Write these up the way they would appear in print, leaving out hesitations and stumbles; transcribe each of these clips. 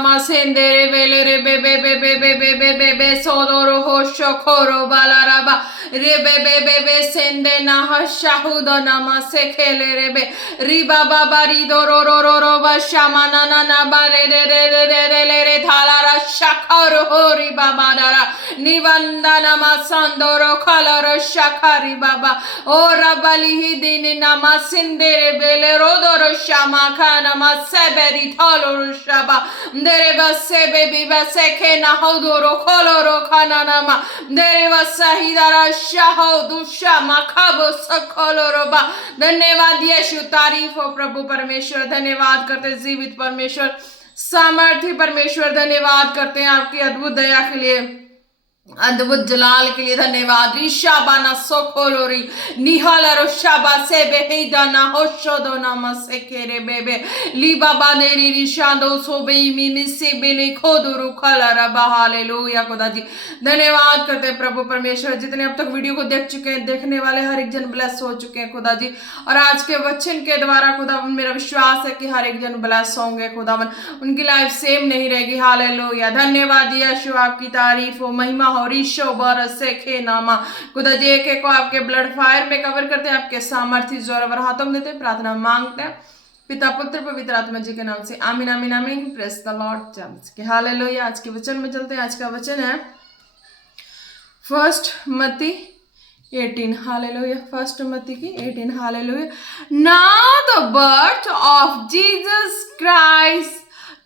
Masendere velere bebe bebe bebe bebe be sodoro hosho koro balaraba rebe bebe be sende na hashahudo nama sekele rebe riba baba ridoro roro ba shamana na na bare re re re re re re re thalara shakaro hori baba dara nivandana masandoro kalaro shakari baba ora balihi dini nama sendere vele rodoro shama kana maseberi thaloro shaba Dereva sebe biba seke na hodoro koloro kananama dereva sahidara shaho dusha makabo सकोलोरोबा धन्यवाद यीशु तारीफ हो प्रभु परमेश्वर धन्यवाद करते जीवित परमेश्वर सामर्थ्य परमेश्वर धन्यवाद करते हैं आपकी अद्भुत दया के लिए अद्भुत जलाल के लिए धन्यवाद ऋषाबाना सोकोलोरी निहालरो शाबा से बेहिदाना होशोदो नमसे केरे बेबे लीबाबा देरी ऋषादो सोबे मिमी से बेले खोदुरु खलरा हालेलुया खुदा जी धन्यवाद करते प्रभु परमेश्वर जितने अब तक वीडियो को देख चुके हैं देखने वाले हर एक जन ब्लेस हो चुके हैं खुदा जी और आज के वचन के द्वारा खुदावन मेरा विश्वास है कि हर एक जन ब्लेस होंगे खुदावन उनकी लाइफ सेम नहीं रहेगी हालेलुया धन्यवाद यीशु आपकी तारीफ हो महिमा हो रीशो बरसे खे नामा खुदा जी एक को आपके ब्लड फायर में कवर करते हैं आपके सामर्थ्य जोर और हाथों में देते हैं प्रार्थना मांगते हैं पिता पुत्र पवित्र आत्मा जी के नाम से आमीन आमीन आमीन praise the Lord germs hallelujah आज के वचन में चलते हैं आज का वचन है फर्स्ट मत्ती 18 हालेलुया फर्स्ट मत्ती की 18 hallelujah now the birth of Jesus Christ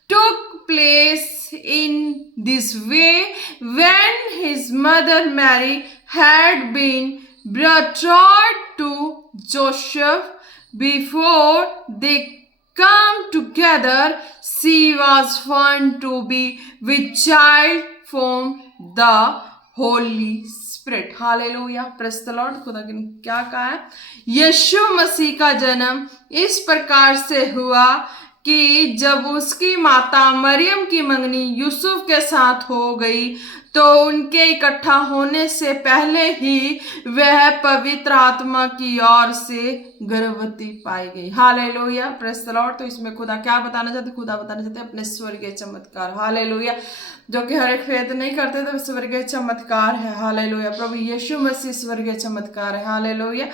took place in this way when his mother Mary had been betrothed to Joseph. Before they come together, she was found to be with child from the Holy Spirit. Hallelujah praise the Lord खुदा ने क्या कहा है यीशु मसीह का जन्म इस प्रकार से हुआ कि जब उसकी माता मरियम की मंगनी यूसुफ के साथ हो गई तो उनके इकट्ठा होने से पहले ही वह पवित्र आत्मा की ओर से गर्भवती पाई गई हालेलुया प्रेज द लॉर्ड तो इसमें खुदा क्या बताना चाहते खुदा बताना चाहते अपने स्वर्गीय चमत्कार हालेलुया जो कि हर एक फेद नहीं करते तो स्वर्गीय चमत्कार है हालेलुया प्रभु यीशु मसीह स्वर्गीय चमत्कार है हालेलुया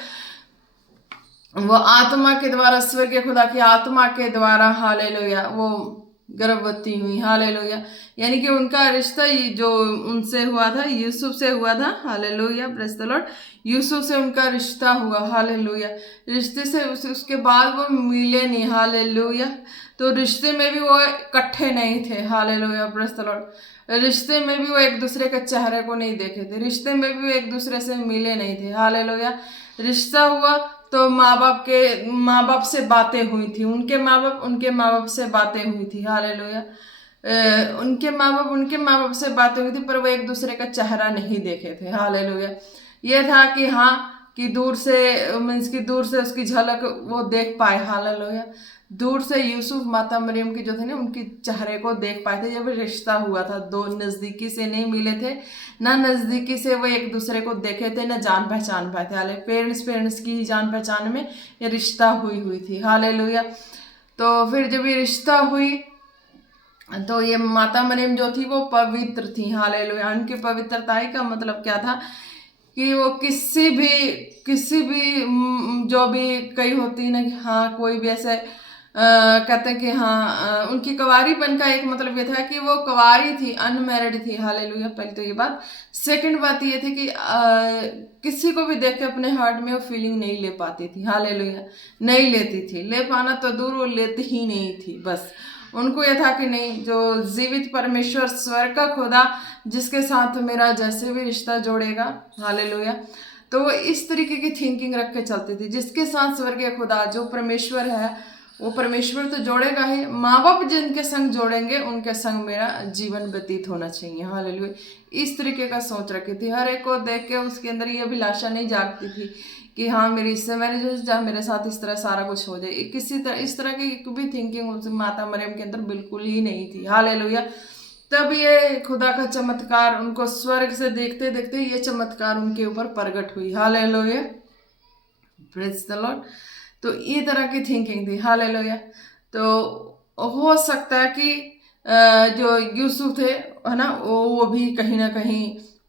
वो आत्मा के द्वारा स्वर्गीय खुदा की आत्मा के द्वारा हालेलुया वो गर्भवती हुई हालेलुया यानी कि उनका रिश्ता जो उनसे हुआ था यूसुफ से हुआ था hallelujah praise the Lord Yusuf से उनका रिश्ता हुआ हालेलुया रिश्ते से उसके बाद वो मिले नहीं हालेलुया तो रिश्ते में भी वो इकट्ठे नहीं थे हालेलुया प्रेज द लॉर्ड रिश्ते में भी वो एक दूसरे के चेहरे को नहीं देखे थे रिश्ते में भी वो एक दूसरे से मिले नहीं थे हालेलुया रिश्ता हुआ तो माँ बाप से बातें हुई थी उनके माँ बाप से बातें हुई थी हालेलुया उनके माँ बाप से बातें हुई थी पर वो एक दूसरे का चेहरा नहीं देखे थे हालेलुया ये था कि हाँ कि दूर से उसकी झलक वो देख पाए हालेलुया दूर से यूसुफ माता मरियम की जो थे ना उनके चेहरे को देख पाए थे जब रिश्ता हुआ था दो नज़दीकी से नहीं मिले थे ना नज़दीकी से वो एक दूसरे को देखे थे ना जान पहचान पाए थे हाले पेरेंट्स की ही जान पहचान में ये रिश्ता हुई थी हालेलुया तो फिर जब ये रिश्ता हुई तो ये माता मरियम जो थी वो पवित्र थी हालेलुया उनकी पवित्रता का मतलब क्या था कि वो किसी भी जो भी कई होती ना कि हाँ कोई भी ऐसे कहते हैं कि हाँ उनकी कुंवारीपन का एक मतलब ये था कि वो कुंवारी थी अनमैरिड थी हालेलुया पहले तो ये बात सेकंड बात ये थी कि किसी को भी देख के अपने हार्ट में वो फीलिंग नहीं ले पाती थी हालेलुया नहीं लेती थी ले पाना तो दूर वो लेती ही नहीं थी बस उनको यह था कि नहीं जो जीवित परमेश्वर स्वर्ग का खुदा जिसके साथ मेरा जैसे भी रिश्ता जोड़ेगा हालेलुया तो वो इस तरीके की थिंकिंग रख के चलती थी जिसके साथ स्वर्गीय खुदा जो परमेश्वर है वो परमेश्वर तो जोड़ेगा ही माँ बाप जिनके संग जोड़ेंगे उनके संग मेरा जीवन व्यतीत होना चाहिए हालेलुया इस तरीके का सोच रखी थी हर एक को देख के उसके अंदर ये अभिलाषा नहीं जागती थी कि हाँ मेरी इससे मैरिज हो जाए मेरे साथ इस तरह सारा कुछ हो जाए इस तरह की भी थिंकिंग माता मरियम के अंदर बिल्कुल ही नहीं थी हालेलुया तब ये खुदा का चमत्कार उनको स्वर्ग से देखते देखते ये चमत्कार उनके ऊपर प्रकट हुई हालेलुया प्रेज द लॉर्ड तो ये तरह की थिंकिंग थी हालेलुया तो हो सकता है कि जो यूसुफ थे, है ना, वो भी कहीं ना कहीं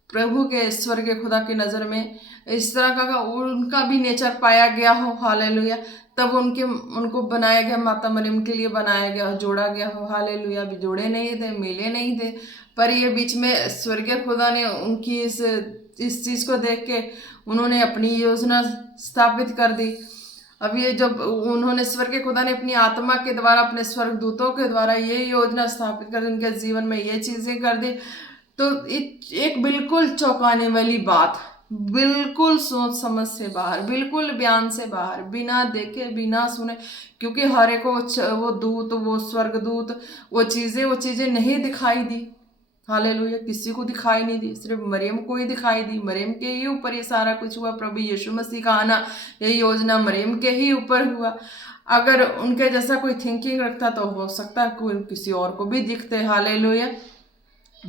प्रभु के स्वर्ग खुदा की नज़र में इस तरह का उनका भी नेचर पाया गया हो। हालेलुया। तब उनको बनाया गया, माता मरियम के लिए बनाया गया हो, जोड़ा गया हो। हालेलुया। भी जोड़े नहीं थे, मिले नहीं थे, पर ये बीच में स्वर्गीय खुदा ने उनकी इस चीज़ को देख के उन्होंने अपनी योजना स्थापित कर दी। अब ये जब उन्होंने स्वर्ग के खुदा ने अपनी आत्मा के द्वारा, अपने स्वर्ग दूतों के द्वारा ये योजना स्थापित कर दी, उनके जीवन में ये चीजें कर दी, तो एक बिल्कुल चौंकाने वाली बात, बिल्कुल सोच समझ से बाहर, बिल्कुल बयान से बाहर, बिना देखे बिना सुने, क्योंकि हर एक वो दूत, वो स्वर्ग दूत, वो चीजें नहीं दिखाई दी। हालेलुया। किसी को दिखाई नहीं दी, सिर्फ मरियम को ही दिखाई दी। मरियम के ही ऊपर ये सारा कुछ हुआ। प्रभु यीशु मसीह का आना, ये योजना मरियम के ही ऊपर हुआ। अगर उनके जैसा कोई थिंकिंग रखता तो हो सकता है कोई किसी और को भी दिखते। हालेलुया।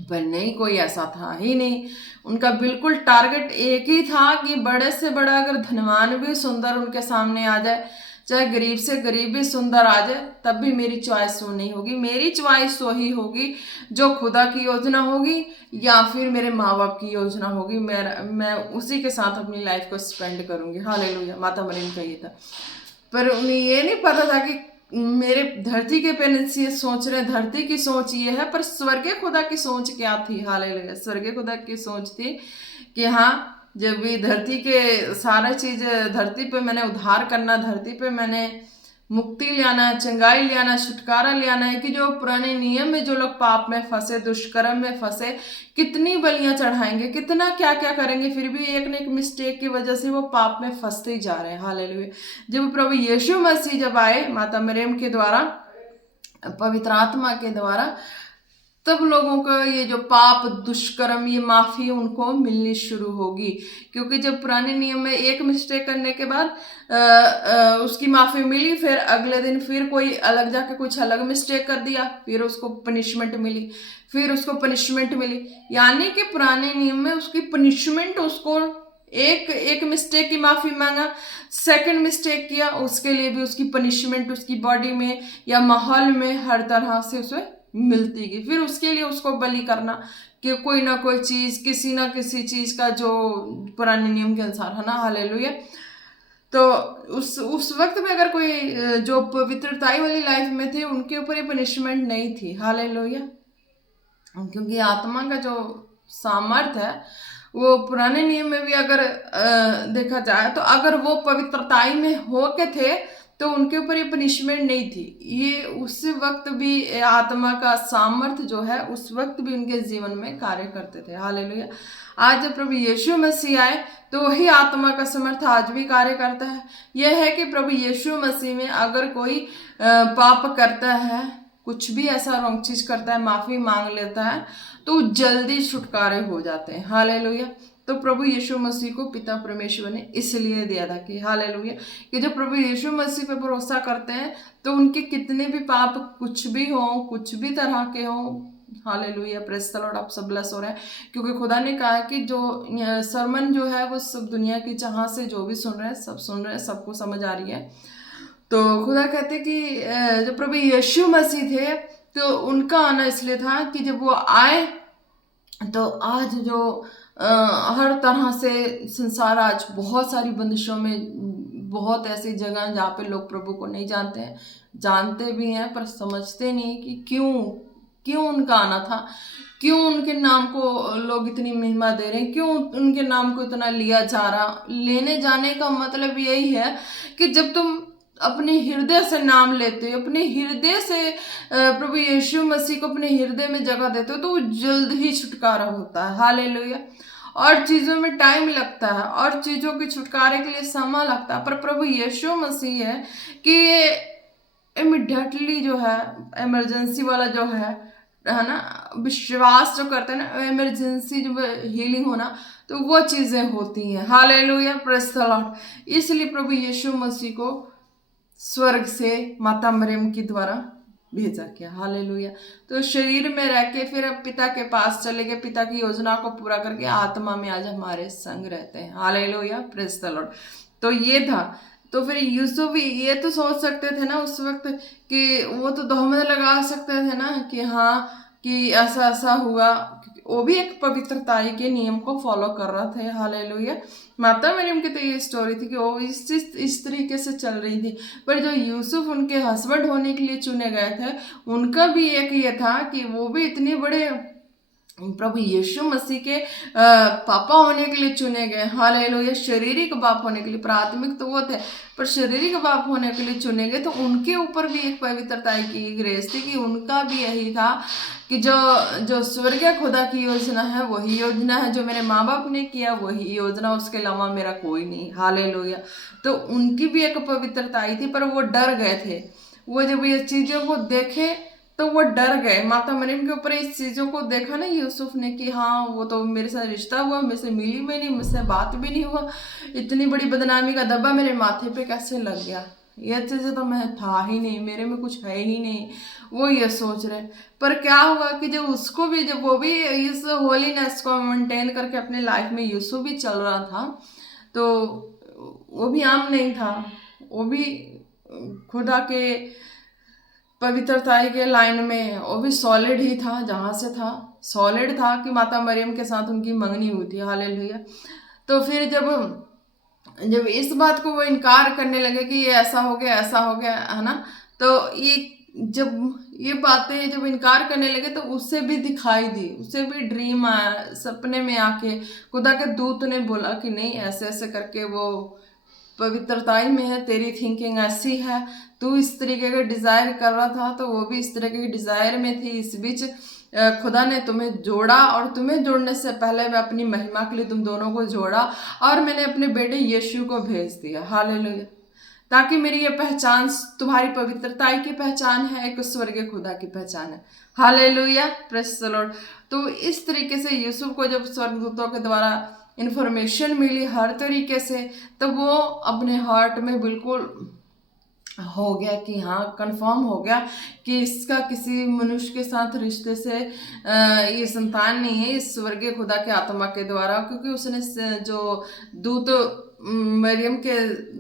पर नहीं, कोई ऐसा था ही नहीं। उनका बिल्कुल टारगेट एक ही था कि बड़े से बड़ा अगर धनवान भी सुंदर उनके सामने आ जाए, चाहे गरीब से गरीब भी सुंदर आ जाए, तब भी मेरी चॉइस वो नहीं होगी। मेरी चॉइस वही होगी जो खुदा की योजना होगी या फिर मेरे माँ बाप की योजना होगी। मैं उसी के साथ अपनी लाइफ को स्पेंड करूंगी। हालेलुया। माता मरियम का ये था। पर उन्हें ये नहीं पता था कि मेरे धरती के पेरेंट्स ये सोच रहे, धरती की सोच ये है, पर स्वर्गीय खुदा की सोच क्या थी। हालेलुया। स्वर्गीय खुदा की सोच थी कि हाँ, जब भी धरती के सारा चीज धरती पे मैंने उद्धार करना, धरती पे मैंने मुक्ति ले आना है, चंगाई ले आना, छुटकारा ले आना है, कि जो पुराने नियम में जो लोग पाप में फंसे, दुष्कर्म में फंसे, कितनी बलियां चढ़ाएंगे, कितना क्या क्या करेंगे, फिर भी एक न एक मिस्टेक की वजह से वो पाप में फंसते ही जा रहे हैं। हालेलुया। जब प्रभु यीशु मसीह जब आए माता मरियम के द्वारा, पवित्र आत्मा के द्वारा, तब लोगों का ये जो पाप दुष्कर्म, ये माफी उनको मिलनी शुरू होगी। क्योंकि जब पुराने नियम में एक मिस्टेक करने के बाद उसकी माफी मिली, फिर अगले दिन फिर कोई अलग जाके कुछ अलग मिस्टेक कर दिया, फिर उसको पनिशमेंट मिली, फिर उसको पनिशमेंट मिली। यानी कि पुराने नियम में उसकी पनिशमेंट, उसको एक मिस्टेक की माफी मांगा, सेकंड मिस्टेक किया, उसके लिए भी उसकी पनिशमेंट उसकी बॉडी में या माहौल में हर तरह से उसे मिलती गई। फिर उसके लिए उसको बलि करना, कि कोई ना कोई चीज, किसी ना किसी चीज का, जो पुराने नियम के अनुसार, है ना। हालेलुया। तो उस वक्त में अगर कोई जो पवित्रताई वाली लाइफ में थे, उनके ऊपर ये पनिशमेंट नहीं थी। हालेलुया। क्योंकि आत्मा का जो सामर्थ है, वो पुराने नियम में भी अगर देखा जाए, तो अगर वो पवित्रताई में हो के थे तो उनके ऊपर ये पनिशमेंट नहीं थी। ये उस वक्त भी आत्मा का सामर्थ्य जो है, उस वक्त भी उनके जीवन में कार्य करते थे। हालेलुया। आज जब प्रभु यीशु मसीह आए, तो वही आत्मा का समर्थ आज भी कार्य करता है। यह है कि प्रभु यीशु मसीह में अगर कोई पाप करता है, कुछ भी ऐसा रॉन्ग चीज करता है, माफी मांग लेता है, तो जल्दी छुटकारे हो जाते हैं। हालेलुया। तो प्रभु यीशु मसीह को पिता परमेश्वर ने इसलिए दिया था कि हालेलुया, कि जब प्रभु यीशु मसीह पर भरोसा करते हैं, तो उनके कितने भी पाप कुछ भी हो, कुछ भी तरह के हो, हालेलुया, प्रेज द लॉर्ड, आप सब ब्लेस हो रहे हैं। क्योंकि खुदा ने कहा कि जो सरमन जो है वो सब दुनिया की जहाँ से जो भी सुन रहे हैं, सब सुन रहे हैं, सबको समझ आ रही है। तो खुदा कहते कि जो प्रभु यीशु मसीह थे, तो उनका आना इसलिए था कि जब वो आए, तो आज जो हर तरह से संसार आज बहुत सारी बंदिशों में, बहुत ऐसी जगह जहाँ पे लोग प्रभु को नहीं जानते हैं, जानते भी हैं पर समझते नहीं कि क्यों उनका आना था, क्यों उनके नाम को लोग इतनी महिमा दे रहे हैं, क्यों उनके नाम को इतना लिया जा रहा। लेने जाने का मतलब यही है कि जब तुम अपने हृदय से नाम लेते हो, अपने हृदय से प्रभु यीशु मसीह को अपने हृदय में जगह देते हो, तो वो जल्द ही छुटकारा होता है। हालेलुया। और चीजों में टाइम लगता है, और चीजों के छुटकारे के लिए समय लगता है, पर प्रभु यीशु मसीह है कि ये इमिडिएटली जो है, इमरजेंसी वाला जो है ना, विश्वास जो करते हैं ना, इमरजेंसी जो हीलिंग होना, तो वो चीजें होती हैं। Hallelujah, praise the Lord. इसलिए प्रभु यीशु मसीह को स्वर्ग से माता मरियम के द्वारा भेजा गया। हालेलुया। तो शरीर में रह के फिर अब पिता के पास चले गए, पिता की योजना को पूरा करके आत्मा में आज हमारे संग रहते हैं। Hallelujah, praise the Lord. तो ये था तो फिर यूसुफ ये तो सोच सकते थे ना उस वक्त कि वो तो तहमत लगा सकते थे ना कि हाँ कि ऐसा ऐसा हुआ। वो भी एक पवित्रताई के नियम को फॉलो कर रहा था। हालेलुया। माता मरियम की तो ये स्टोरी थी कि वो इस तरीके से चल रही थी। पर जो यूसुफ उनके हस्बैंड होने के लिए चुने गए थे, उनका भी एक ये था कि वो भी इतने बड़े प्रभु यीशु मसीह के पापा होने के लिए चुने गए। हालेलुया। शारीरिक बाप होने के लिए, प्राथमिक तो वो थे, पर शारीरिक बाप होने के लिए चुने गए। तो उनके ऊपर भी एक पवित्रता की ग्रेस थी कि उनका भी यही था कि जो जो स्वर्गीय खुदा की योजना है वही योजना है, जो मेरे माँ बाप ने किया वही योजना, उसके अलावा मेरा कोई नहीं। हालेलुया। तो उनकी भी एक पवित्रता थी, पर वो डर गए थे। वो जब ये चीजों को देखे तो वो डर गए। माता मरियम के ऊपर इस चीजों को देखा ना यूसुफ ने कि हाँ वो तो मेरे साथ रिश्ता हुआ, मेरे से मिली भी नहीं, मुझसे बात भी नहीं हुआ, इतनी बड़ी बदनामी का धब्बा मेरे माथे पे कैसे लग गया, ये चीज़ें तो मैं था ही नहीं, मेरे में कुछ है ही नहीं, वो ये सोच रहे। पर क्या हुआ कि जब उसको भी, जब वो भी इस होलीनेस को मेंटेन करके अपने लाइफ में यूसुफ भी चल रहा था, तो वो भी आम नहीं था, वो भी खुदा के पवित्रताई के लाइन में वो भी सॉलिड ही था। जहाँ से था सॉलिड था कि माता मरियम के साथ उनकी मंगनी हुई थी। हालेलुया। तो फिर जब जब इस बात को वो इनकार करने लगे कि ये ऐसा हो गया, ऐसा हो गया, है ना, तो ये जब ये बातें जब इनकार करने लगे तो उससे भी दिखाई दी, उससे भी ड्रीम आया, सपने में आके खुदा के दूत ने बोला कि नहीं ऐसे ऐसे करके वो पवित्रताई में है, तेरी थिंकिंग ऐसी है, तू इस तरीके का डिजायर कर रहा था तो वो भी इस तरीके की डिजायर में थी। इस बीच खुदा ने तुम्हें जोड़ा, और तुम्हें जोड़ने से पहले मैं अपनी महिमा के लिए तुम दोनों को जोड़ा, और मैंने अपने बेटे यीशु को भेज दिया। हालेलुया। ताकि मेरी ये पहचान तुम्हारी पवित्रताई की पहचान है, एक स्वर्गीय खुदा की पहचान है। हालेलुया। Praise the Lord. तो इस तरीके से यूसुफ को जब स्वर्गदूतों के द्वारा इंफॉर्मेशन मिली हर तरीके से, तो वो अपने हार्ट में बिल्कुल हो गया कि हाँ कंफर्म हो गया कि इसका किसी मनुष्य के साथ रिश्ते से ये संतान नहीं है, इस स्वर्गीय खुदा के आत्मा के द्वारा, क्योंकि उसने जो दूत मरियम के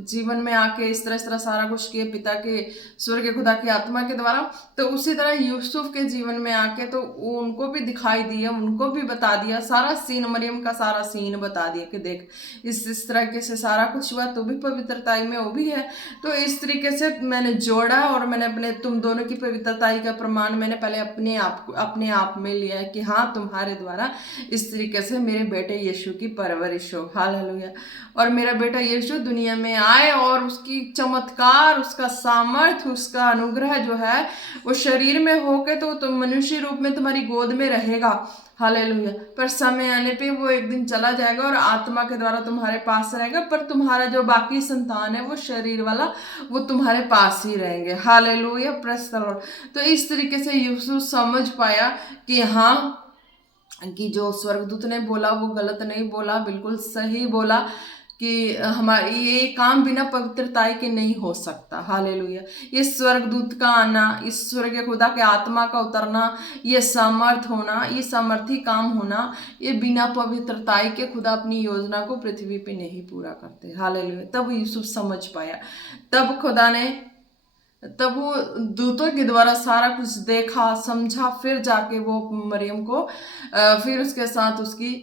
जीवन में आके इस तरह सारा कुछ किए पिता के स्वर्गीय खुदा की आत्मा के द्वारा, तो उसी तरह यूसुफ के जीवन में आके तो उनको भी दिखाई दिया, उनको भी बता दिया सारा सीन, मरियम का सारा सीन बता दिया कि देख इस तरीके से सारा कुछ हुआ, तो भी पवित्रताई में वो भी है। तो इस तरीके से मैंने जोड़ा, और मैंने अपने तुम दोनों की पवित्रताई का प्रमाण मैंने पहले अपने आप में लिया है कि हाँ तुम्हारे द्वारा इस तरीके से मेरे बेटे यीशु की परवरिश हो। हालेलुया। और मेरा बेटा यीशु दुनिया में आए, और उसकी चमत्कार, उसका सामर्थ्य, उसका अनुग्रह जो है वो शरीर में होके तो मनुष्य रूप में तुम्हारी गोद में रहेगा। हालेलुया। पर समय आने पे वो एक दिन चला जाएगा और आत्मा के द्वारा तुम्हारे पास रहेगा, पर तुम्हारा जो बाकी संतान है वो शरीर वाला वो तुम्हारे पास ही रहेंगे। हालेलुया। Praise the Lord. तो इस तरीके से यूसुफ समझ पाया कि हाँ कि जो स्वर्गदूत ने बोला वो गलत नहीं बोला, बिल्कुल सही बोला कि हमारे ये काम बिना पवित्रताई के नहीं हो सकता। हालेलुया। ये स्वर्गदूत का आना, इस स्वर्गीय खुदा के आत्मा का उतरना, ये सामर्थ होना, ये सामर्थी काम होना, ये बिना पवित्रताई के खुदा अपनी योजना को पृथ्वी पे नहीं पूरा करते। हालेलुया। तब यूसुफ समझ पाया, तब खुदा ने, तब वो दूतों के द्वारा सारा कुछ देखा समझा, फिर जाके वो मरियम को फिर उसके साथ उसकी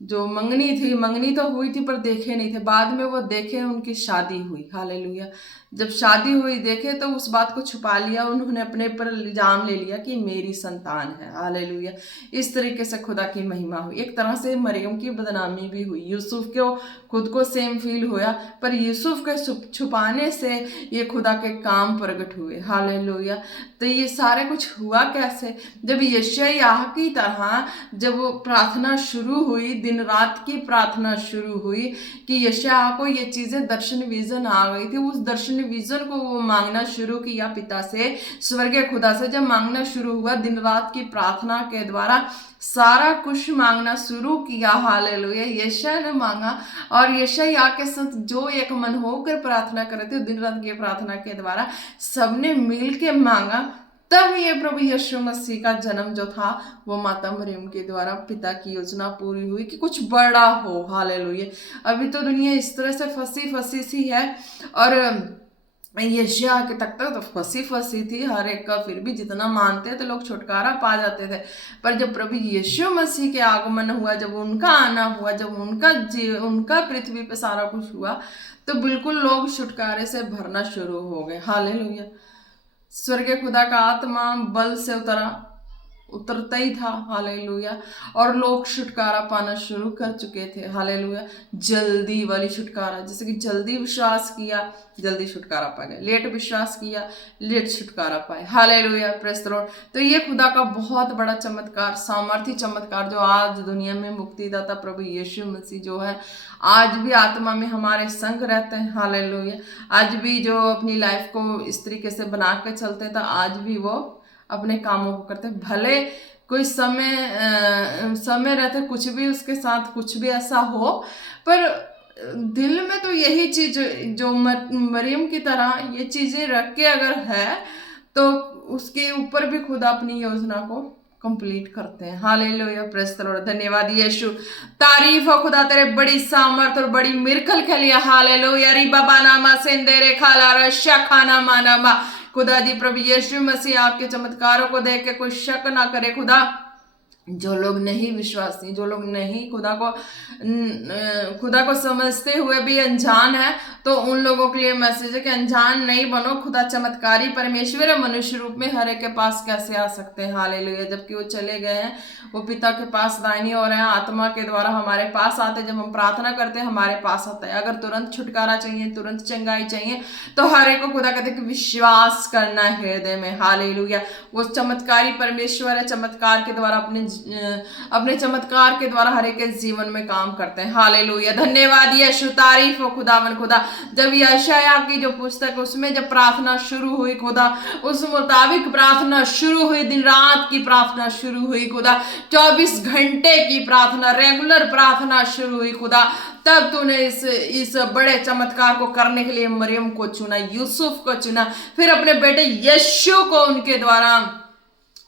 जो मंगनी तो हुई थी पर देखे नहीं थे, बाद में वो देखे, उनकी शादी हुई। हालेलुया। जब शादी हुई देखे तो उस बात को छुपा लिया, उन्होंने अपने पर इल्जाम ले लिया कि मेरी संतान है। हालेलुया। इस तरीके से खुदा की महिमा हुई। एक तरह से मरियम की बदनामी भी हुई, यूसुफ को खुद को सेम फील हुआ, पर यूसुफ के छुपाने से ये खुदा के काम प्रकट हुए। हालेलुया। तो ये सारे कुछ हुआ कैसे, जब यशायाह की तरह जब वो प्रार्थना शुरू हुई, दिन रात की प्रार्थना शुरू हुई कि यशायाह को ये चीजें दर्शन विजन आ गई थी, उस दर्शन विजन को वो मांगना शुरू किया पिता से, स्वर्गीय खुदा से। जब मांगना शुरू हुआ दिन रात की प्रार्थना के द्वारा सारा कुछ मांगना शुरू किया। हालेलुया। यशायाह ने मांगा, और यशायाह के साथ जो एक मन होकर प्रार्थना कर रहे थे दिन रात की प्रार्थना के द्वारा सबने मिल के मांगा, तब ये प्रभु यीशु मसीह का जन्म जो था वो माता मरियम के द्वारा पिता की योजना पूरी हुई कि कुछ बड़ा हो। हालेलुया। अभी तो दुनिया इस तरह से फंसी फंसी सी है, और यशायाह के तक तो फंसी फंसी थी हर एक का, फिर भी जितना मानते थे लोग छुटकारा पा जाते थे। पर जब प्रभु यीशु मसीह के आगमन हुआ, जब उनका आना हुआ, जब उनका पृथ्वी पे सारा कुछ हुआ, तो बिल्कुल लोग छुटकारे से भरना शुरू हो गए। हालेलुया। स्वर्गीय खुदा का आत्मा बल से उतरता ही था। हालेलुया। और लोग छुटकारा पाना शुरू कर चुके थे। हालेलुया। जल्दी वाली छुटकारा, जैसे कि जल्दी विश्वास किया जल्दी छुटकारा पा गए, लेट विश्वास किया लेट छुटकारा पाए। हालेलुया। Praise the Lord. तो ये खुदा का बहुत बड़ा चमत्कार, सामर्थी चमत्कार जो आज दुनिया में मुक्तिदाता प्रभु यीशु मसीह जो है, आज भी आत्मा में हमारे संग रहते हैं। हालेलुया। आज भी जो अपनी लाइफ को इस तरीके से बना के चलते हैं, तो आज भी वो अपने कामों को करते हैं। भले कोई समय रहते कुछ भी उसके साथ कुछ भी ऐसा हो, पर दिल में तो यही चीज जो मरियम की तरह ये चीजें रख के अगर है, तो उसके ऊपर भी खुदा अपनी योजना को कंप्लीट करते हैं। हालेलुया। Praise the Lord. धन्यवाद यीशु, तारीफ हो खुदा तेरे बड़ी सामर्थ और बड़ी मिरकल के लिए। हालेलुया। री बाबा नामा सेंदेरे खाला रशा खाना मानामा। खुदा जी प्रभु यीशु मसीह आपके चमत्कारों को देख के कोई शक ना करे खुदा। जो लोग नहीं विश्वासी, जो लोग नहीं खुदा को समझते हुए भी अनजान है, तो उन लोगों के लिए मैसेज है कि अनजान नहीं बनो। खुदा चमत्कारी परमेश्वर है, मनुष्य रूप में हर एक के पास कैसे आ सकते हैं। हालेलुया। जबकि वो चले गए हैं, वो पिता के पास दाहिनी ओर हैं, आत्मा के द्वारा हमारे पास आते। जब हम प्रार्थना करते हैं हमारे पास आता है। अगर तुरंत छुटकारा चाहिए, तुरंत चंगाई चाहिए, तो हर एक को खुदा कहते हैं कि विश्वास करना है हृदय में। हालेलुया। वो चमत्कारी परमेश्वर है, चमत्कार के द्वारा अपने चमत्कार के द्वारा हर एक के जीवन में काम करते हैं। हालेलुया। धन्यवाद यीशु, तारीफ हो खुदावन खुदा। जब यशायाह की जो पुस्तक उसमें जब प्रार्थना शुरू हुई खुदा, उस मुताबिक प्रार्थना शुरू हुई, दिन रात की प्रार्थना शुरू हुई खुदा, 24 घंटे की प्रार्थना, रेगुलर प्रार्थना शुरू हुई खुदा, तब तूने इस बड़े चमत्कार को करने के लिए मरियम को चुना, यूसुफ को चुना, फिर अपने बेटे यीशु को उनके द्वारा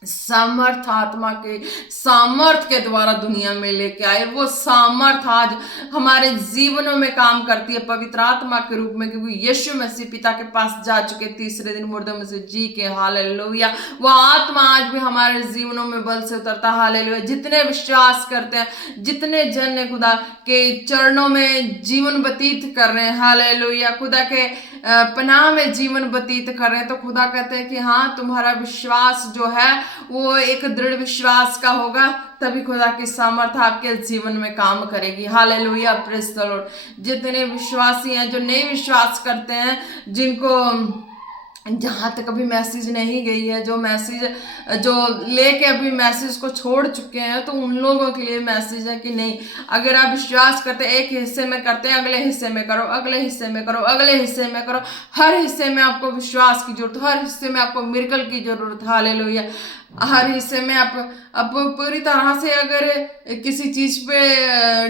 सामर्थ, आत्मा के सामर्थ के द्वारा दुनिया में लेके आए। वो सामर्थ आज हमारे जीवनों में काम करती है पवित्र आत्मा के रूप में, क्योंकि यीशु मसीह पिता के पास जा चुके, तीसरे दिन मुर्दों में से जी के। हालेलुया। वो आत्मा आज भी हमारे जीवनों में बल से उतरता। हालेलुया। जितने विश्वास करते हैं, जितने जन खुदा के चरणों में जीवन व्यतीत कर रहे हैं, हालेलुया, खुदा के पनाह में जीवन व्यतीत कर रहे हैं, तो खुदा कहते हैं कि हाँ, तुम्हारा विश्वास जो है वो एक दृढ़ विश्वास का होगा, तभी खुदा की सामर्थ आपके जीवन में काम करेगी। हालेलुया। Praise the Lord. जितने विश्वासी हैं, जो नहीं विश्वास करते हैं, जिनको जहाँ तक अभी मैसेज नहीं गई है, जो लेके अभी मैसेज को छोड़ चुके हैं, तो उन लोगों के लिए मैसेज है कि नहीं, अगर आप विश्वास करते हैं, एक हिस्से में करते हैं, अगले हिस्से में करो, अगले हिस्से में करो, अगले हिस्से में करो। हर हिस्से में आपको विश्वास की जरूरत, हर हिस्से में आपको मिरेकल की जरूरत। हालेलुया। हर हिस्से में आप पूरी तरह से अगर किसी चीज पे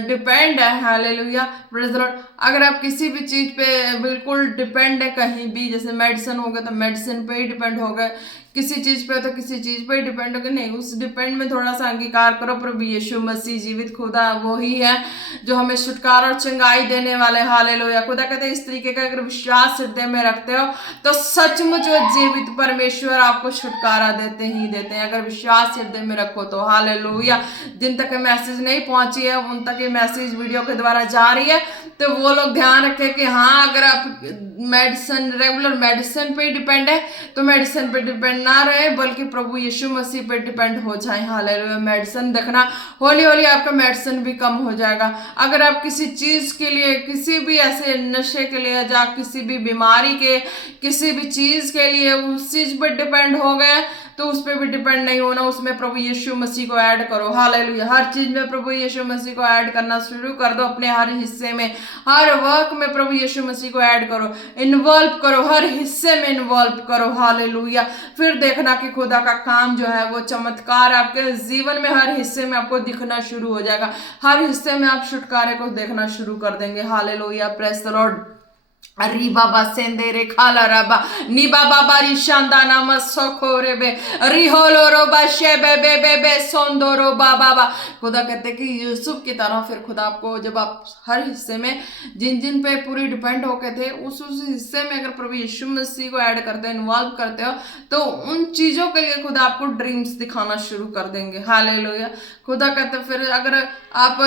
डिपेंड है, हालेलुया, प्रेज़ द लॉर्ड, अगर आप किसी भी चीज पे बिल्कुल डिपेंड है, कहीं भी जैसे मेडिसिन हो गया तो मेडिसिन पे ही डिपेंड हो गए, किसी चीज पे तो किसी चीज पे ही डिपेंड हो गए, नहीं, उस डिपेंड में थोड़ा सा अंगीकार करो। प्रभु यीशु मसीह जीवित खुदा वो ही है जो हमें छुटकारा और चंगाई देने वाले। हालेलुया। खुदा कहते हैं इस तरीके का अगर विश्वास हृदय में रखते हो, तो सचमुच जीवित परमेश्वर आपको छुटकारा देते ही देते हैं, अगर विश्वास हृदय में रखो तो। हालेलुया। जिन तक मैसेज नहीं पहुंची है, उन तक ये मैसेज वीडियो के द्वारा जा रही है, तो वो लोग ध्यान रखें कि हाँ, अगर आप रेगुलर मेडिसिन पे डिपेंड है, तो मेडिसिन पे डिपेंड ना रहे, बल्कि प्रभु यीशु मसीह पे डिपेंड हो जाए। हालेलुया। मेडिसिन देखना, हौली हौली आपका मेडिसिन भी कम हो जाएगा। अगर आप किसी चीज के लिए, किसी भी ऐसे नशे के लिए, या किसी भी बीमारी के, किसी भी चीज के लिए उस चीज पर डिपेंड हो गए, तो उस पर भी डिपेंड नहीं होना, उसमें प्रभु यीशु मसीह को ऐड करो। हालेलुया। हर चीज में प्रभु यीशु मसीह को ऐड करना शुरू कर दो। अपने हर हिस्से में, हर वर्क में प्रभु यीशु मसीह को ऐड करो, इन्वॉल्व करो, हर हिस्से में इन्वॉल्व करो। हालेलुया। फिर देखना कि खुदा का काम जो है वो चमत्कार आपके जीवन में हर हिस्से में आपको दिखना शुरू हो जाएगा। हर हिस्से में आप छुटकारे को देखना शुरू कर देंगे। हालेलुया। Praise the Lord. अरी बाबा सेंदेरे खाला रबा निबा बाबा रिशांदा नाम सोखोरे बे रिहोलो रोबा शेबे बे बे बे सोंदोरो बाबा बा। खुदा कहते कि यूसुफ की तरह फिर खुदा आपको जब आप हर हिस्से में जिन जिन पे पूरी डिपेंड होके थे उस हिस्से में अगर प्रभु यीशु मसीह को ऐड करते हो, इन्वॉल्व करते हो, तो उन चीजों के लिए खुदा आपको ड्रीम्स दिखाना शुरू कर देंगे। हालेलुया। खुदा कहते फिर अगर आप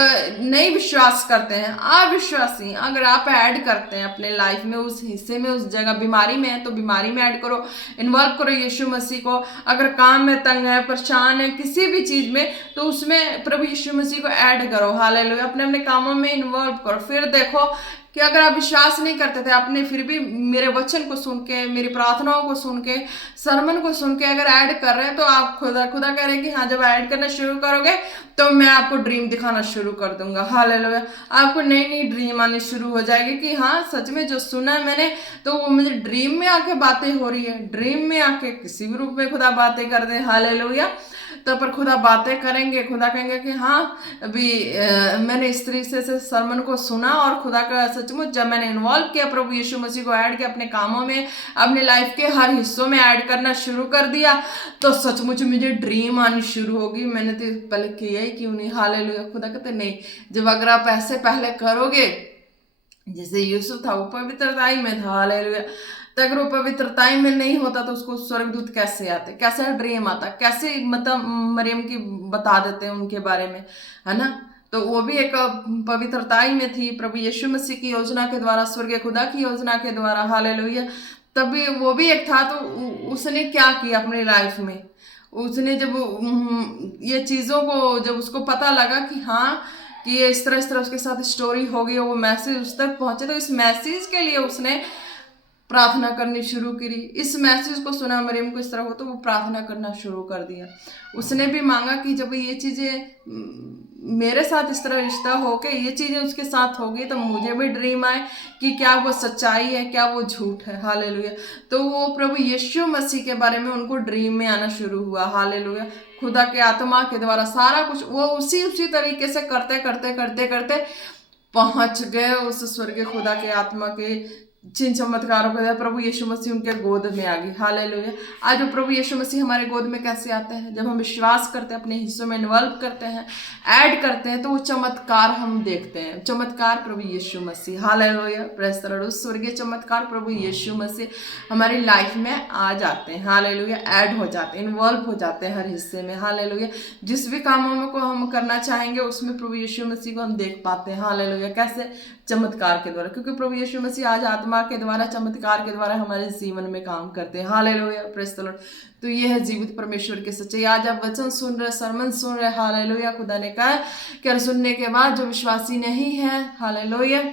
नहीं विश्वास करते हैं, अविश्वासी, अगर आप ऐड करते हैं अपने लाइफ में उस हिस्से में, उस जगह बीमारी में है तो बीमारी में ऐड करो, इन्वॉल्व करो यीशु मसीह को। अगर काम में तंग है, परेशान है, किसी भी चीज में, तो उसमें प्रभु यीशु मसीह को ऐड करो। हालेलुया। अपने अपने कामों में इन्वॉल्व करो। फिर देखो कि अगर आप विश्वास नहीं करते थे, आपने फिर भी मेरे वचन को सुन के, मेरी प्रार्थनाओं को सुन के, सरमन को सुन के अगर ऐड कर रहे हैं, तो आप खुदा कह रहे हैं कि हाँ, जब ऐड करना शुरू करोगे तो मैं आपको ड्रीम दिखाना शुरू कर दूंगा। हालेलुया। आपको नई नई ड्रीम आनी शुरू हो जाएगी कि हाँ, सच में जो सुना है मैंने, तो वो मुझे ड्रीम में आके बातें हो रही है, ड्रीम में आके किसी भी रूप में खुदा बातें कर दे। हालेलुया। तो पर खुदा बातें करेंगे, खुदा कहेंगे कि हाँ, अभी मैंने इस तरीके से सरमन को सुना और खुदा का सचमुच जब मैंने इन्वॉल्व किया, प्रभु यीशु मसीह को ऐड किया अपने कामों में, अपने लाइफ के हर हिस्सों में ऐड करना शुरू कर दिया, तो सचमुच मुझे ड्रीम आनी शुरू होगी। मैंने तो पहले किया ही क्यों नहीं। हालेलुया। खुदा कहते नहीं, जब अगर आप ऐसे पहले करोगे, जैसे यूसुफ था वो पवित्रताई में था। हालेलुया। तो अगर वो पवित्रताई में नहीं होता तो उसको स्वर्गदूत कैसे आते, कैसे ड्रीम आता, कैसे मतलब मरियम की बता देते हैं उनके बारे में, है ना। तो वो भी एक पवित्रताई में थी, प्रभु यीशु मसीह की योजना के द्वारा, स्वर्गीय खुदा की योजना के द्वारा। हालेलुया। तभी वो भी एक था। तो उसने क्या किया अपनी लाइफ में, उसने जब ये चीज़ों को जब उसको पता लगा कि हाँ, कि ये इस तरह उसके साथ स्टोरी होगी, वो मैसेज उस तक पहुंचे, तो इस मैसेज के लिए उसने प्रार्थना करनी शुरू करी। इस मैसेज को सुना मरियम को इस तरह हो, तो वो प्रार्थना करना शुरू कर दिया। उसने भी मांगा कि जब ये चीज़ें मेरे साथ इस तरह रिश्ता हो के ये चीज़ें उसके साथ होगी, तो मुझे भी ड्रीम आए कि क्या वो सच्चाई है, क्या वो झूठ है। हालेलुया। तो वो प्रभु यीशु मसीह के बारे में उनको ड्रीम में आना शुरू हुआ। हालेलुया। खुदा के आत्मा के द्वारा सारा कुछ वो उसी तरीके से करते करते करते करते पहुंच गए उस स्वर्गीय खुदा के आत्मा के जिन चमत्कारों के प्रभु यीशु मसीह उनके गोद में आ गई। हालेलुया। आज वो प्रभु यीशु मसीह हमारे गोद में कैसे आते हैं, जब हम विश्वास करते हैं, अपने हिस्सों में इन्वॉल्व करते हैं, ऐड करते हैं, तो वो चमत्कार हम देखते हैं। चमत्कार प्रभु यीशु मसीह। हालेलुया। Praise the Lord. स्वर्गीय चमत्कार प्रभु यीशु मसीह हमारी लाइफ में आ जाते हैं। हालेलुया। ऐड हो जाते हैं, इन्वॉल्व हो जाते हैं हर हिस्से में। हालेलुया। जिस भी कामों को हम करना चाहेंगे उसमें प्रभु यीशु मसीह को हम देख पाते हैं। हालेलुया। कैसे? चमत्कार के द्वारा, क्योंकि प्रभु यीशु मसीह आज आत्मा के द्वारा, चमत्कार के द्वारा हमारे जीवन में काम करते हैं। हालेलुया। Praise the Lord. तो ये है जीवित परमेश्वर की सच्चाई। आज आप वचन सुन रहे, सरमन सुन रहे। हालेलुया। खुदा ने कहा कि सुनने के बाद जो विश्वासी नहीं है, हालेलुया,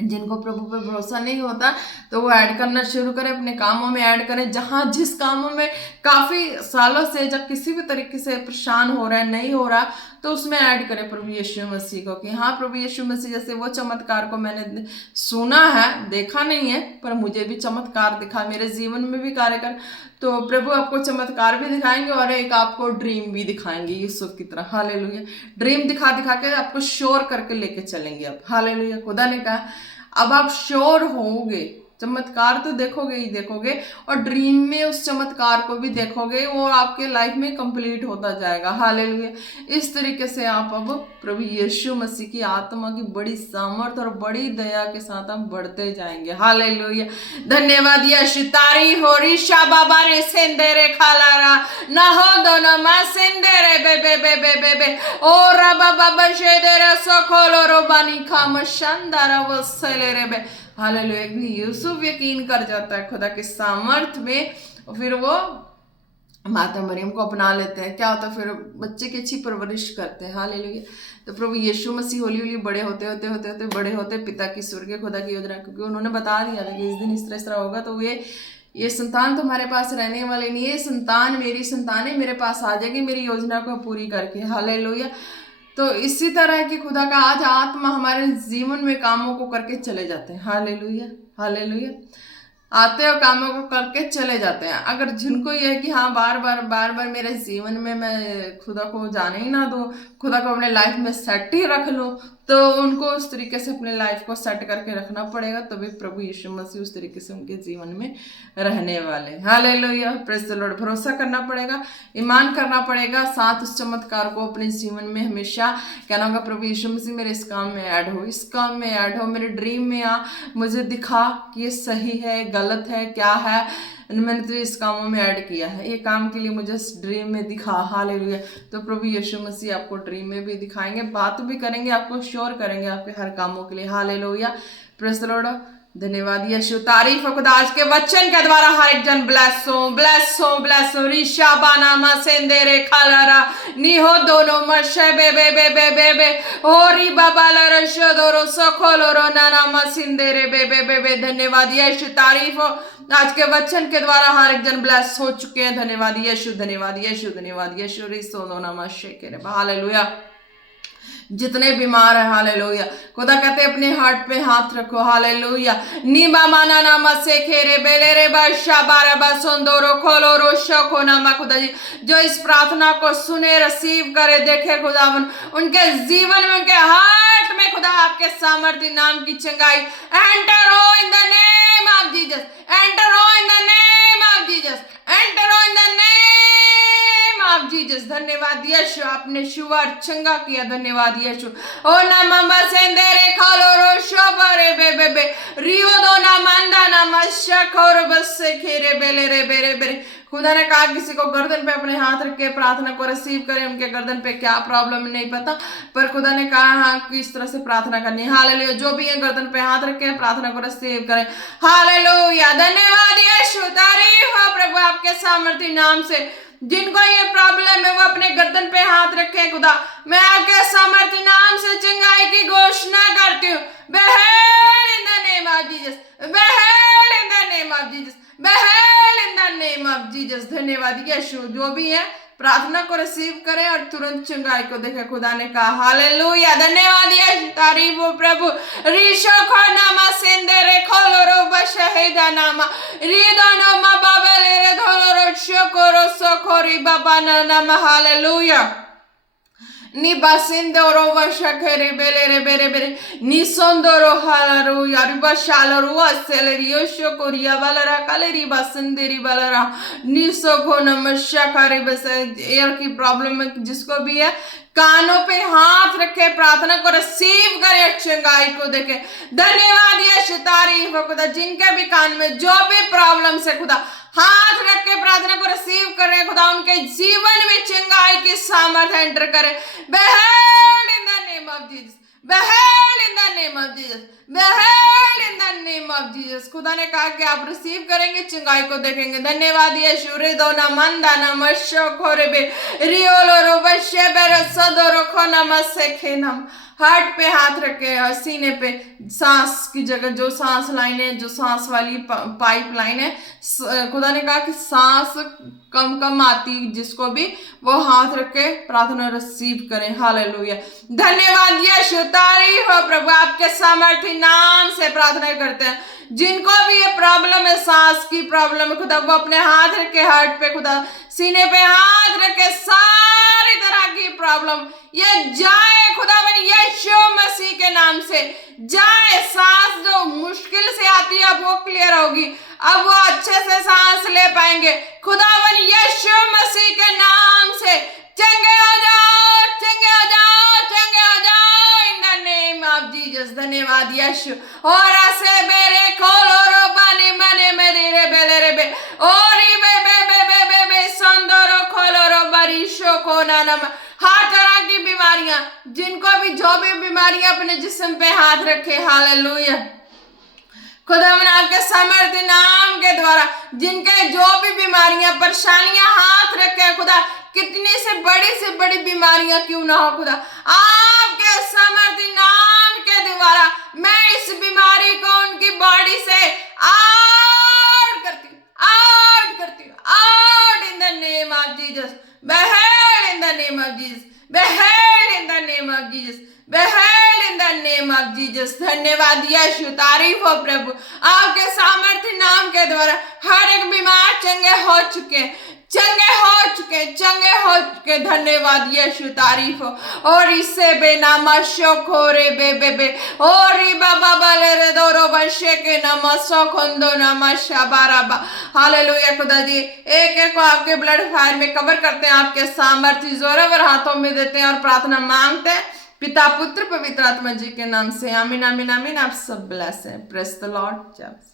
जिनको प्रभु पे भरोसा नहीं होता, तो वो ऐड करना शुरू करें, अपने कामों में ऐड करें। जहाँ जिस कामों में काफ़ी सालों से जब किसी भी तरीके से परेशान हो रहा है, नहीं हो रहा, तो उसमें ऐड करें प्रभु यीशु मसीह को कि हाँ, प्रभु यीशु मसीह जैसे वो चमत्कार को मैंने सुना है, देखा नहीं है, पर मुझे भी चमत्कार दिखा, मेरे जीवन में भी कार्य कर। तो प्रभु आपको चमत्कार भी दिखाएंगे और एक आपको ड्रीम भी दिखाएंगे यूसुफ की तरह। हालेलुया। ड्रीम दिखा के आपको श्योर करके लेके चलेंगे अब। हालेलुया। खुदा ने कहा अब आप श्योर होगे, चमत्कार तो देखोगे ही देखोगे, और ड्रीम में उस चमत्कार को भी देखोगे, वो आपके लाइफ में कंप्लीट होता जाएगा। हालेलुया। इस तरीके से आप अब प्रभु यीशु मसीह की आत्मा की बड़ी सामर्थ और बड़ी दया के साथ हम बढ़ते जाएंगे। हालेलुया। धन्यवाद यीशु। तारी हो रिशा बाबा रे सेंदेरे खालारा ना हो दोनों मा सेंदेरे बे बे बे बे बे बे ओ रबा बाबा शेदेरा सोखोलो रोबानी खाम शानदारा वो सेले रे बे। हालेलुया। एक भी यूसुफ यकीन कर जाता है खुदा के सामर्थ में, फिर वो माता मरियम को अपना लेते हैं। क्या होता है फिर? बच्चे की अच्छी परवरिश करते हैं। हालेलुया। तो प्रभु यीशु मसीह हौली हौली बड़े होते बड़े होते पिता की स्वर्गीय खुदा की योजना, क्योंकि उन्होंने बता दिया था कि इस दिन इस तरह होगा, तो ये संतान तुम्हारे पास रहने वाले नहीं, ये संतान मेरी संतान है, मेरे पास आ जाएगी मेरी योजना को पूरी करके। हालेलुया। तो इसी तरह की खुदा का आज आत्मा हमारे जीवन में कामों को करके चले जाते हैं। हालेलुया। हालेलुया। आते और कामों को करके चले जाते हैं। अगर जिनको ये है कि हाँ, बार बार मेरे जीवन में मैं खुदा को जाने ही ना दूँ, खुदा को अपने लाइफ में सेट ही रख लूँ, तो उनको उस तरीके से अपने लाइफ को सेट करके रखना पड़ेगा, तभी प्रभु यीशु मसीह उस तरीके से उनके जीवन में रहने वाले। Hallelujah, praise the Lord. भरोसा करना पड़ेगा, ईमान करना पड़ेगा, साथ उस चमत्कार को अपने जीवन में हमेशा कहना होगा, प्रभु यीशु मसीह मेरे इस काम में ऐड हो, इस काम में ऐड हो, मेरे ड्रीम में आ, मुझे दिखा कि ये सही है गलत है क्या है, मैंने तो इस कामों में ऐड किया है, ये काम के लिए मुझे ड्रीम में दिखा। हालेलुया। तो प्रभु यीशु मसीह आपको ड्रीम में भी दिखाएंगे, बात भी करेंगे, आपको श्योर करेंगे आपके हर कामों के लिए। Hallelujah, praise the Lord. धन्यवाद यीशु, तारीफ हो खुदा। आज के वचन के द्वारा हर एक जन ब्लेस हो, ब्लेस हो, ब्लेस हो। ऋषा बाना मसेंदेरे खालारा निहो दोनों मशे बे बे बे बे बे बे ओरी बाबा लरो शोदोरो सखोलोरो नाना मसिंदेरे बे बे बे बे। धन्यवाद यीशु, तारीफ हो। आज के वचन के द्वारा हर एक जन ब्लेस हो चुके हैं। धन्यवाद यीशु, धन्यवाद यीशु, धन्यवाद यीशु। रिसो दोना मशे के हालेलुया। जितने बीमार है, हालेलुया, खुदा कहते अपने हार्ट पे हाथ रखो। हालेलुया। नीबा माना नामा से खेरे बेले रे बाशा बारा बासोंदोरो खोलो रोशो को नामा। खुदा जी जो इस प्रार्थना को सुने, रिसीव करे, देखे खुदावन उनके जीवन में, उनके हार्ट में खुदा आपके सामर्थ्य नाम की चंगाई एंटर हो in the name of Jesus, enter हो in the name of Jesus, enter हो in the name of Jesus. धन्यवाद यीशु, आपने शुवर चंगा किया। धन्यवाद यीशु। ओ ना मम्मा सेंदेरे खालो रोशो बरे बे बे बे रियो दो ना मंदा ना मशा खोर बस से खेरे बेले रे बेरे बेरे। खुदा ने कहा किसी को गर्दन पे अपने हाथ रख के प्रार्थना को रिसीव करें। उनके गर्दन पे क्या प्रॉब्लम नहीं पता, पर खुदा ने कहा हाँ कि इस तरह से प्रार्थना करनी है। हालेलुया। जो भी है गर्दन पे हाथ रख के प्रार्थना को रिसीव करें। हालेलुया। धन्यवाद यीशु, तारीफ हो प्रभु आपके सामर्थ्य नाम से। जिनको ये प्रॉब्लम है वो अपने गर्दन पे हाथ रखे। खुदा मैं आपके सामर्थ्य नाम से चंगाई की घोषणा करती हूँ। Be healed in the name of Jesus, be healed in the name of Jesus, be healed in the name of Jesus. धन्यवाद यीशु। जो भी है प्रार्थना को रिसीव करें और तुरंत चंगाई को देखें। खुदा ने कहा हालेलुया। धन्यवाद यीशु, तारीफ हो प्रभु। ऋषो खो नामा सेंदेरे खोलो रो बशहेदा नामा रिदो नामा बाबले रे धोलो रो शोकोरो सोकोरी बाबा नामा। Hallelujah. Nibasindoro vashakere belere bere bere nisondoro halaru yariba shalaru aseleri yoshokoria balara kaleri basinderi balara nisoko नमस्कार। बस एयर की प्रॉब्लम है जिसको भी है कानों पे हाथ रखे, प्रार्थना को रिसीव करे, चंगाई को देखे। धन्यवाद यीशु, तारीफ हो खुदा। जिनके भी कान में जो भी प्रॉब्लम से खुदा हाथ रख के प्रार्थना को रिसीव करे, खुदा उनके जीवन में चंगाई की सामर्थ्य एंटर करे। Be healed in the name of Jesus, be healed in the name of Jesus, be healed in the name of Jesus. खुदा ने कहा कि आप रिसीव करेंगे, चंगाई को देखेंगे। धन्यवाद यीशु। रिदोना मंदाना मशो खोरेबे रियोलो बशे बेरे सदोरो खोना मसेखेनम। हार्ट पे हाथ रखे और सीने पे सांस की जगह जो सांस लाइन है, जो सांस वाली पाइप लाइन है, खुदा ने कहा कि सांस कम कम आती जिसको भी वो हाथ रखे प्रार्थना रिसीव करें। हालेलुया। धन्यवाद यीशु, तारीफ हो प्रभु। आपके सामर्थ्य नाम से प्रार्थना करते हैं। जिनको भी ये प्रॉब्लम है, सांस की प्रॉब्लम है, खुदा वो अपने हाथ रखे हार्ट पे, खुदा सीने पे हाथ रखे, सारी तरह की प्रॉब्लम ये जाए खुदा बन यीशु मसीह के नाम से जाए। सांस जो मुश्किल से आती है अब वो क्लियर होगी, अब वो अच्छे से सांस ले पाएंगे। खुदा बन यीशु मसीह के नाम से चंगे हो जाओ, चंगे हो जाओ, चंगे हो जाओ इन द नेम ऑफ जीसस। धन्यवाद यीशु। और ऐसे बेरे खोलो बानी मने मेरे रे बेले रे बे ओरी बे बे बे बे बे बे संदरो खोलो रो बारिशो को नाम। हर तरह की बीमारियां, जिनको भी जो भी बीमारियां अपने जिस्म पे हाथ रखे। हालेलुया। खुदा मन आपके सामर्थ्य नाम के द्वारा जिनके जो भी बीमारियां परेशानियां हाथ रखे, खुदा कितनी से बड़ी बीमारियां क्यों ना हो, खुदा आपके सामर्थ्य नाम के द्वारा मैं इस बीमारी को उनकी बॉडी से आउट करती हूँ, आउट करती हूँ, out in the name of Jesus. Be healed in the name of Jesus, be healed in the name of Jesus, be healed in the name of Jesus. धन्यवाद यीशु, तारीफ हो प्रभु। आपके सामर्थ्य नाम के द्वारा हर एक बीमार चंगे हो चुके हैं, चंगे हो चुके। धन्यवाद यीशु, तारीफ हो। और इससे बेनामा शोखोरे बे बे बे और बाबा बाले रे दोरो बशे के नामा सोखंदो नामा शाबाराबा। हालेलुया खुदा जी, एक एक को आपके ब्लड फायर में कवर करते हैं, आपके सामर्थ्य जोरावर हाथों में देते हैं और प्रार्थना मांगते हैं पिता पुत्र पवित्र आत्मा जी के नाम से। आमीन आमीन आमीन। आप सब ब्लेस हैं। Press the Lord.